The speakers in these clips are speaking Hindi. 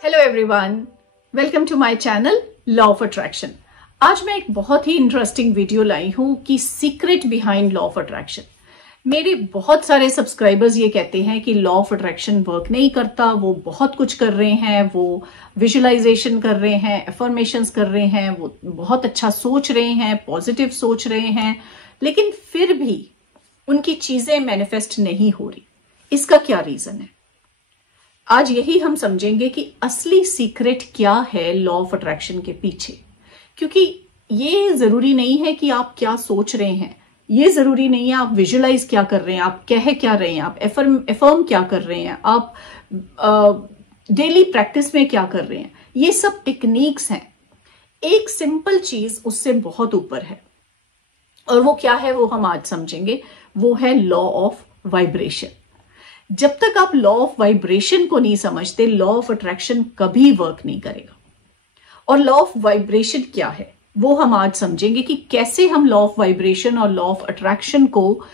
Hello everyone, welcome to my channel law of attraction. आज मैं एक बहुत ही इंटरेस्टिंग वीडियो लाई हूं कि secret behind law of attraction. मेरे बहुत सारे सब्सक्राइबर्स ये कहते हैं कि लॉ ऑफ अट्रैक्शन वर्क नहीं करता, वो बहुत कुछ कर रहे हैं, वो विजुअलाइजेशन कर रहे हैं, अफर्मेशंस कर रहे हैं, वो बहुत अच्छा सोच रहे हैं, पॉजिटिव सोच रहे हैं, लेकिन फिर भी उनकी चीजें मैनिफेस्ट नहीं हो रही। इसका क्या रीजन है? आज यही हम समझेंगे कि असली सीक्रेट क्या है लॉ ऑफ अट्रैक्शन के पीछे। क्योंकि ये जरूरी नहीं है कि आप क्या सोच रहे हैं, ये जरूरी नहीं है आप विजुअलाइज क्या कर रहे हैं, आप कह क्या रहे हैं, आप एफर्म क्या कर रहे हैं, आप डेली प्रैक्टिस में क्या कर रहे हैं। ये सब टेक्निक्स हैं। एक सिंपल चीज उससे बहुत ऊपर है, और वो क्या है वो हम आज समझेंगे। वो है लॉ ऑफ वाइब्रेशन। जब तक आप लॉ ऑफ वाइब्रेशन को नहीं समझते, लॉ ऑफ अट्रैक्शन कभी वर्क नहीं करेगा। और लॉ ऑफ वाइब्रेशन क्या है वो हम आज समझेंगे कि कैसे हम लॉ ऑफ वाइब्रेशन और लॉ ऑफ अट्रैक्शन को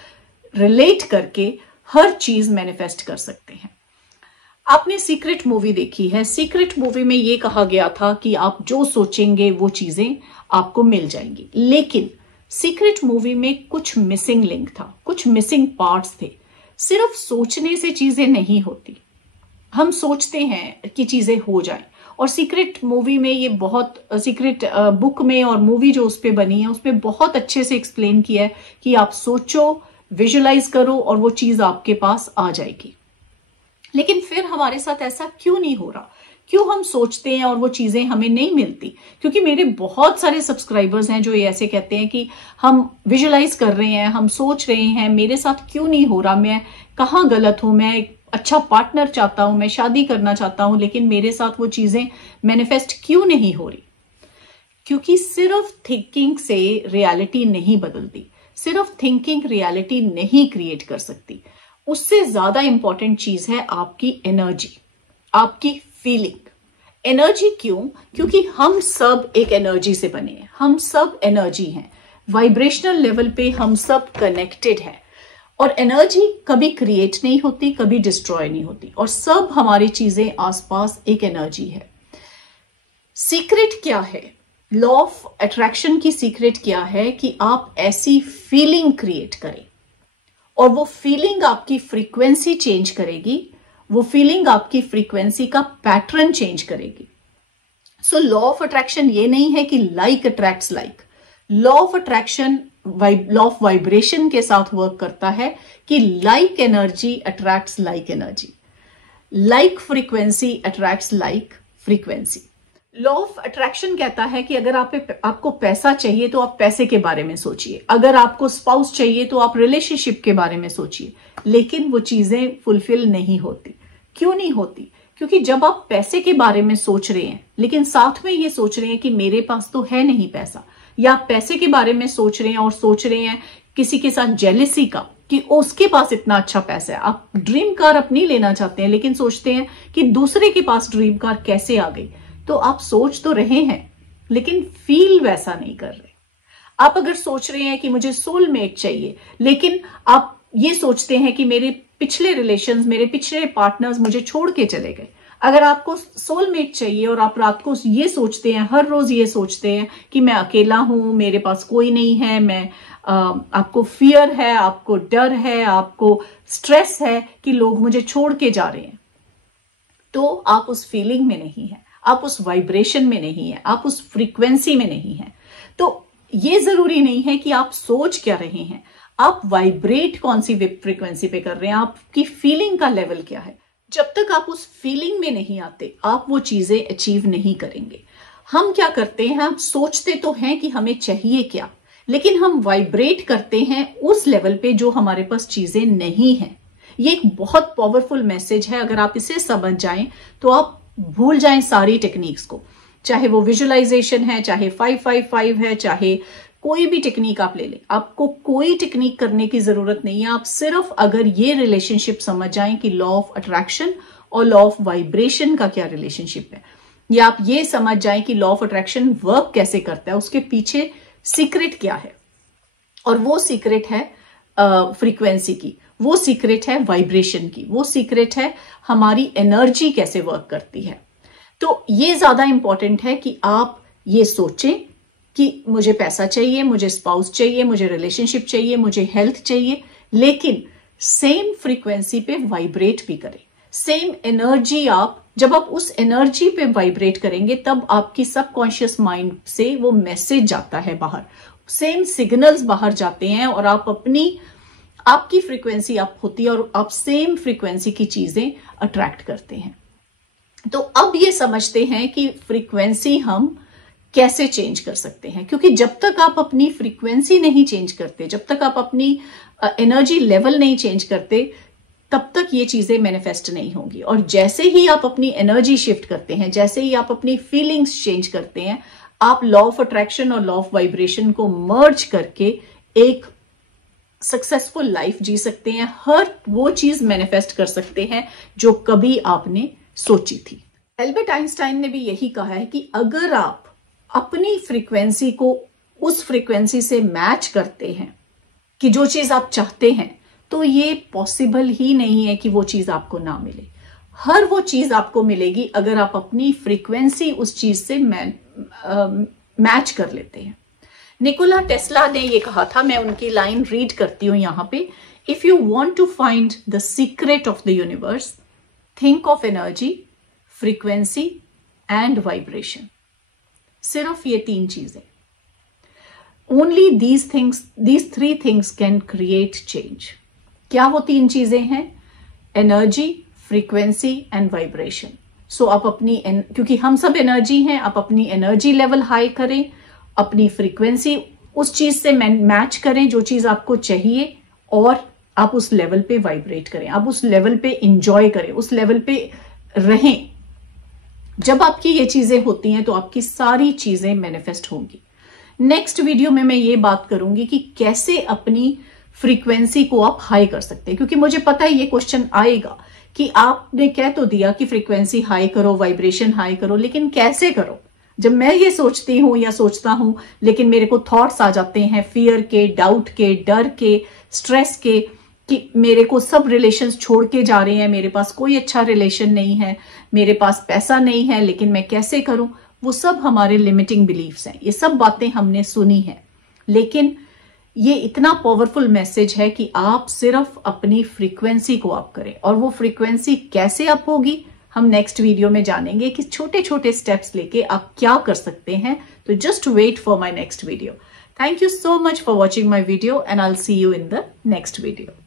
रिलेट करके हर चीज मैनिफेस्ट कर सकते हैं। आपने सीक्रेट मूवी देखी है। सीक्रेट मूवी में ये कहा गया था कि आप जो सोचेंगे वो चीजें आपको मिल जाएंगी, लेकिन सीक्रेट मूवी में कुछ मिसिंग लिंक था, कुछ मिसिंग पार्ट्स थे। सिर्फ सोचने से चीजें नहीं होती। हम सोचते हैं कि चीजें हो जाएं, और सीक्रेट मूवी में ये बहुत सीक्रेट बुक में और मूवी जो उस पे बनी है उसमें बहुत अच्छे से एक्सप्लेन किया है कि आप सोचो, विजुअलाइज करो और वो चीज आपके पास आ जाएगी। लेकिन फिर हमारे साथ ऐसा क्यों नहीं हो रहा? क्यों हम सोचते हैं और वो चीजें हमें नहीं मिलती? क्योंकि मेरे बहुत सारे सब्सक्राइबर्स हैं जो ये ऐसे कहते हैं कि हम विजुअलाइज कर रहे हैं, हम सोच रहे हैं, मेरे साथ क्यों नहीं हो रहा, मैं कहाँ गलत हूं, मैं एक अच्छा पार्टनर चाहता हूं, मैं शादी करना चाहता हूं, लेकिन मेरे साथ वो चीजें मैनिफेस्ट क्यों नहीं हो रही? क्योंकि सिर्फ थिंकिंग से रियलिटी नहीं बदलती, सिर्फ थिंकिंग रियलिटी नहीं क्रिएट कर सकती। उससे ज्यादा इंपॉर्टेंट चीज है आपकी एनर्जी, आपकी फीलिंग। एनर्जी क्यों? क्योंकि हम सब एक एनर्जी से बने हैं, हम सब एनर्जी हैं। वाइब्रेशनल लेवल पे हम सब कनेक्टेड हैं, और एनर्जी कभी क्रिएट नहीं होती, कभी डिस्ट्रॉय नहीं होती, और सब हमारी चीजें आसपास एक एनर्जी है। सीक्रेट क्या है? लॉ ऑफ अट्रैक्शन की सीक्रेट क्या है कि आप ऐसी फीलिंग क्रिएट करें, और वो फीलिंग आपकी फ्रीक्वेंसी चेंज करेगी, वो फीलिंग आपकी फ्रीक्वेंसी का पैटर्न चेंज करेगी। सो लॉ ऑफ अट्रैक्शन ये नहीं है कि like attracts like. Law of attraction law of vibration के साथ वर्क करता है कि like energy attracts like energy, like frequency attracts like frequency. Law of attraction कहता है कि अगर आपको पैसा चाहिए तो आप पैसे के बारे में सोचिए, अगर आपको स्पाउस चाहिए तो आप रिलेशनशिप के बारे में सोचिए, लेकिन वो चीजें फुलफिल नहीं होती। क्यों नहीं होती? क्योंकि जब आप पैसे के बारे में सोच रहे हैं लेकिन साथ में ये सोच रहे हैं कि मेरे पास तो है नहीं पैसा, या आप पैसे के बारे में सोच रहे हैं और सोच रहे हैं किसी के साथ जेलिसी का कि उसके पास इतना अच्छा पैसा है, आप ड्रीम कार अपनी लेना चाहते हैं लेकिन सोचते हैं कि दूसरे के पास ड्रीम कार कैसे आ गई, तो आप सोच तो रहे हैं लेकिन फील वैसा नहीं कर रहे। आप अगर सोच रहे हैं कि मुझे सोलमेट चाहिए, लेकिन आप ये सोचते हैं कि मेरे पिछले रिलेशंस, मेरे पिछले पार्टनर्स मुझे छोड़ के चले गए। अगर आपको सोलमेट चाहिए और आप रात को ये सोचते हैं, हर रोज ये सोचते हैं कि मैं अकेला हूं, मेरे पास कोई नहीं है, आपको फियर है, आपको डर है, आपको स्ट्रेस है कि लोग मुझे छोड़ के जा रहे हैं, तो आप उस फीलिंग में नहीं है, आप उस वाइब्रेशन में नहीं है, आप उस फ्रीक्वेंसी में नहीं है। तो ये जरूरी नहीं है कि आप सोच क्या रहे हैं, आप वाइब्रेट कौन सी फ्रीक्वेंसी पे कर रहे हैं, आपकी फीलिंग का लेवल क्या है। जब तक आप उस फीलिंग में नहीं आते, आप वो चीजें अचीव नहीं करेंगे। हम क्या करते हैं, हम सोचते तो हैं कि हमें चाहिए क्या, लेकिन हम वाइब्रेट करते हैं उस लेवल पे जो हमारे पास चीजें नहीं है। ये एक बहुत पावरफुल मैसेज है। अगर आप इसे समझ जाएं तो आप भूल जाएं सारी टेक्निक्स को, चाहे वो विजुअलाइजेशन है, चाहे 555 है, चाहे कोई भी टेक्निक आप ले लें। आपको कोई टेक्निक करने की जरूरत नहीं है। आप सिर्फ अगर ये रिलेशनशिप समझ जाएं कि लॉ ऑफ अट्रैक्शन और लॉ ऑफ वाइब्रेशन का क्या रिलेशनशिप है, या आप ये समझ जाएं कि लॉ ऑफ अट्रैक्शन वर्क कैसे करता है, उसके पीछे सीक्रेट क्या है, और वो सीक्रेट है फ्रीक्वेंसी की, वो सीक्रेट है वाइब्रेशन की, वो सीक्रेट है हमारी एनर्जी कैसे वर्क करती है। तो ये ज्यादा इंपॉर्टेंट है कि आप ये सोचें कि मुझे पैसा चाहिए, मुझे स्पाउस चाहिए, मुझे रिलेशनशिप चाहिए, मुझे हेल्थ चाहिए, लेकिन सेम फ्रीक्वेंसी पे वाइब्रेट भी करें। सेम एनर्जी, आप जब आप उस एनर्जी पे वाइब्रेट करेंगे तब आपकी सबकॉन्शियस माइंड से वो मैसेज जाता है बाहर, सेम सिग्नल्स बाहर जाते हैं और आप आपकी फ्रीक्वेंसी अप होती है और आप सेम फ्रीक्वेंसी की चीजें अट्रैक्ट करते हैं। तो अब ये समझते हैं कि फ्रीक्वेंसी हम कैसे चेंज कर सकते हैं, क्योंकि जब तक आप अपनी फ्रीक्वेंसी नहीं चेंज करते, जब तक आप अपनी एनर्जी लेवल नहीं चेंज करते, तब तक ये चीजें मैनिफेस्ट नहीं होंगी। और जैसे ही आप अपनी एनर्जी शिफ्ट करते हैं, जैसे ही आप अपनी फीलिंग्स चेंज करते हैं, आप लॉ ऑफ अट्रैक्शन और लॉ ऑफ वाइब्रेशन को मर्ज करके एक सक्सेसफुल लाइफ जी सकते हैं। हर वो चीज मैनिफेस्ट कर सकते हैं जो कभी आपने सोची थी। एल्बर्ट आइंस्टाइन ने भी यही कहा है कि अगर आप अपनी फ्रीक्वेंसी को उस फ्रीक्वेंसी से मैच करते हैं कि जो चीज आप चाहते हैं, तो ये पॉसिबल ही नहीं है कि वो चीज आपको ना मिले। हर वो चीज आपको मिलेगी अगर आप अपनी फ्रीक्वेंसी उस चीज से मैच कर लेते हैं। निकोला टेस्ला ने ये कहा था, मैं उनकी लाइन रीड करती हूं यहां पे, if you want to find the secret of the universe, think of energy, frequency and vibration. सिर्फ ये 3 चीजें, only these 3 things can create change. क्या वो 3 चीजें हैं? Energy, frequency and vibration. So आप अपनी, क्योंकि हम सब एनर्जी हैं, आप अपनी एनर्जी लेवल हाई करें, अपनी फ्रीक्वेंसी उस चीज से मैच करें जो चीज आपको चाहिए, और आप उस लेवल पे वाइब्रेट करें, आप उस लेवल पे इंजॉय करें, उस लेवल पे रहें। जब आपकी ये चीजें होती हैं तो आपकी सारी चीजें मैनिफेस्ट होंगी। नेक्स्ट वीडियो में मैं ये बात करूंगी कि कैसे अपनी फ्रीक्वेंसी को आप हाई कर सकते हैं, क्योंकि मुझे पता है ये क्वेश्चन आएगा कि आपने कह तो दिया कि फ्रीक्वेंसी हाई करो, वाइब्रेशन हाई करो, लेकिन कैसे करो? जब मैं ये सोचती हूं या सोचता हूं, लेकिन मेरे को थॉट्स आ जाते हैं फियर के, डाउट के, डर के, स्ट्रेस के, कि मेरे को सब रिलेशंस छोड़ के जा रहे हैं, मेरे पास कोई अच्छा रिलेशन नहीं है, मेरे पास पैसा नहीं है, लेकिन मैं कैसे करूं? वो सब हमारे लिमिटिंग बिलीफ्स हैं। ये सब बातें हमने सुनी हैं, लेकिन ये इतना पावरफुल मैसेज है कि आप सिर्फ अपनी फ्रीक्वेंसी को अप करें। और वो फ्रीक्वेंसी कैसे अप होगी, हम नेक्स्ट वीडियो में जानेंगे कि छोटे छोटे स्टेप्स लेके आप क्या कर सकते हैं। तो just wait for my next video. Thank you so much for watching my video, and I'll see you in the next video.